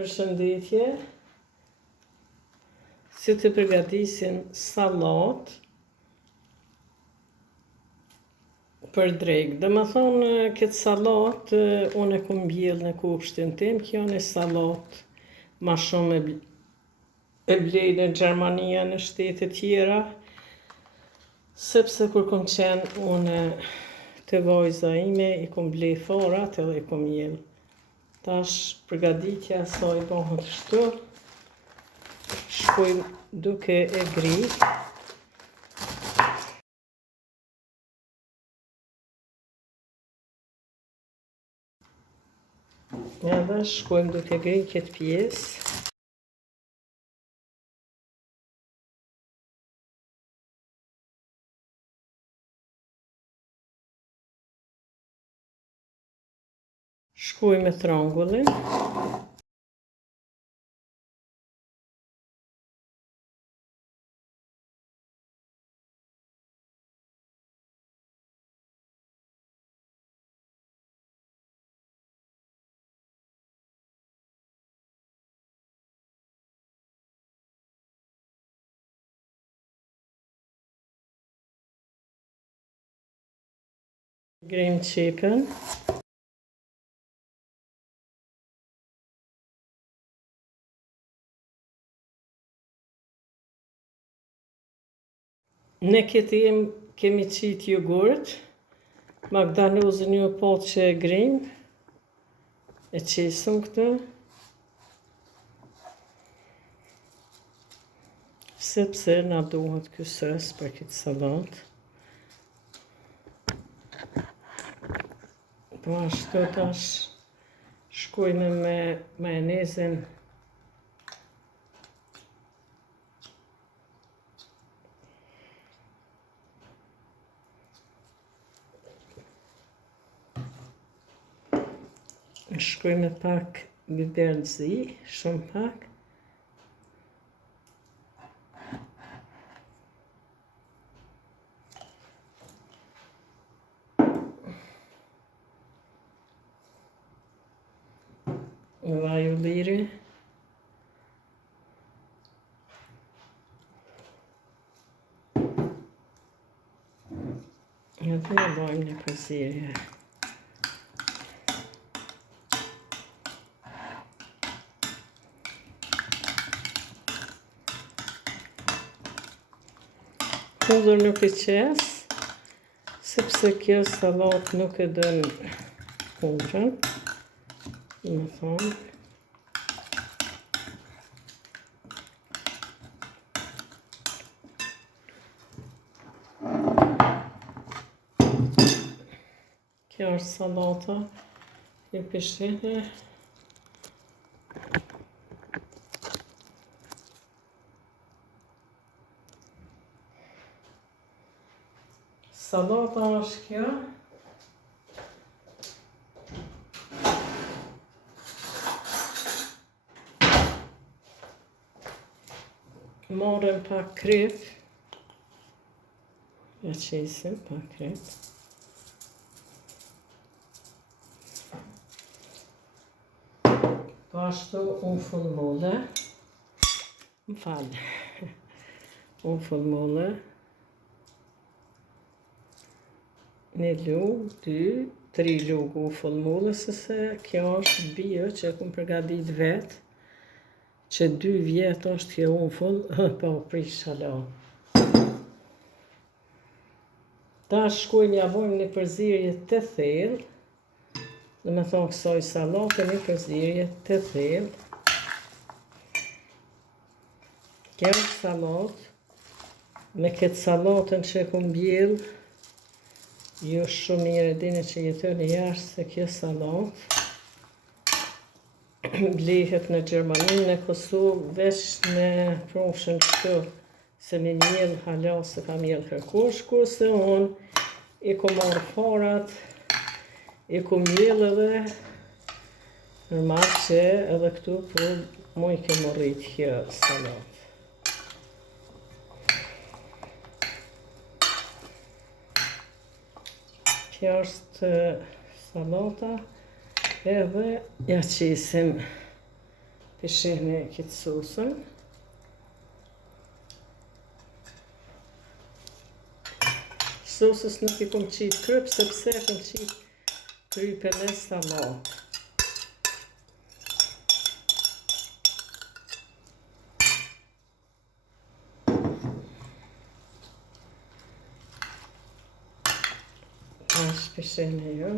Përshëndetje, si të përgatisin salat për drekë. Dhe më thonë, këtë salat, unë e kom bjellë në kupshtin tim, kjo në salat ma shumë e blej në Gjermania, në shtetet tjera, sepse kur kom qenë unë të vajza ime, i kom blej farat edhe i kom bjellë. Tash përgatitja saj bëhet kështu. Shkojmë duke e ngrit. Edhe shkojmë duke ngrit këtë pjesë. Shkoj me trangullin. Grem qepën. Në këtë kemi qitë jogurt, magdalozën ju pot që e grem, e qesëm këtë, sepse na duhet ky sos për këtë salat. Po ashtu tash shkojmë me majonezën. Shkoj me pak biber të zi, shumë pak. Vaj ulliri. Edhe e vajmë në përzirje. Hudhër nuk e qes, sepse kjo salat nuk e dën hudhrën, më thonë. Kjo është salata e pishene. Salata është kjo. Marrëm pak krip. Ja qesim pak krip. Po ashtu unë fullmolle. Më falë. Unë fullmolle. 1 lugë, 2, 3 lugë ufullmolle, se kjo është bio që e kom përgatit vetë, që 2 vjetë është kjo ufull, po prish halon. Ta shkojmë ja bojmë një përzirje të thellë, dhe me thonë kësoj salate një përzirje të thellë. Kjo është salat, me këtë salatën që e kom bjellë, ju shumë mirë e dini që jetoni jashtë se kjo salat blihet në Gjermani, në Kosovë, veç në prushën kështu, se me mjell hala se ka mjell kërkush, kurse unë i kom marrë farat, i kom mjell edhe normal që edhe këtu po mu i kemë rrit kjo salat. Kjo është salata, edhe ja qesim Peshene këtë sosën. Sosës nuk i kom qitë kryp, sepse kom qitë krypën e sallatë. Tash peshene jo.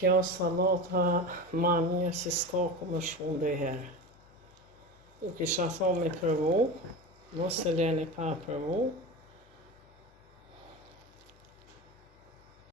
Kjo sallata ma mirë si s'ka ku më shumë dhe herë. U kisha thonë me provu, mos e leni pa provu.